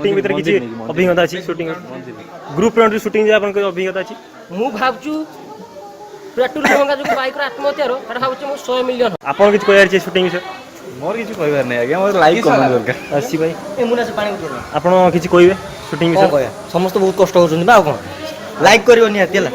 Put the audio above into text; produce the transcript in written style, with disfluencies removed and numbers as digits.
shooting ভিতরে কিছু অভিজ্ঞতা আছে শুটিং গ্রুপ ফ্রন্ট শুটিং যে আপনার অভিজ্ঞতা আছে ମୁଁ ଭାବୁଛୁ ପେଟ୍ରୋଲ ମହଙ୍ଗା ଯୋଗୁଁ ବାଇକର ଆତ୍ମହତ୍ୟାର ସେଟା ଭାବୁଛି ମୁଁ 100 ମିଲିୟନ ଆପଣ କିଛି କହିବାର ଅଛି শুটিଂ ବିଷୟ ମୋର କିଛି କହିବାର ନାହିଁ ଆଜ୍ଞା ମୋର ଲାଇକ୍ କମେଣ୍ଟ ଦରକାର আসছি ভাই ଏ ମୁନା ସେ ପାଣି ଉଠେଇଲା ଆପଣ କିଛି କହିବେ শুটিଂ କଣ ବିଷୟ କହିବା ସମସ୍ତେ ବହୁତ କଷ୍ଟ କରୁଛନ୍ତି ବା ଆଉ କଣ ଲାଇକ୍ କରିବ ନିହାତି ହେଲା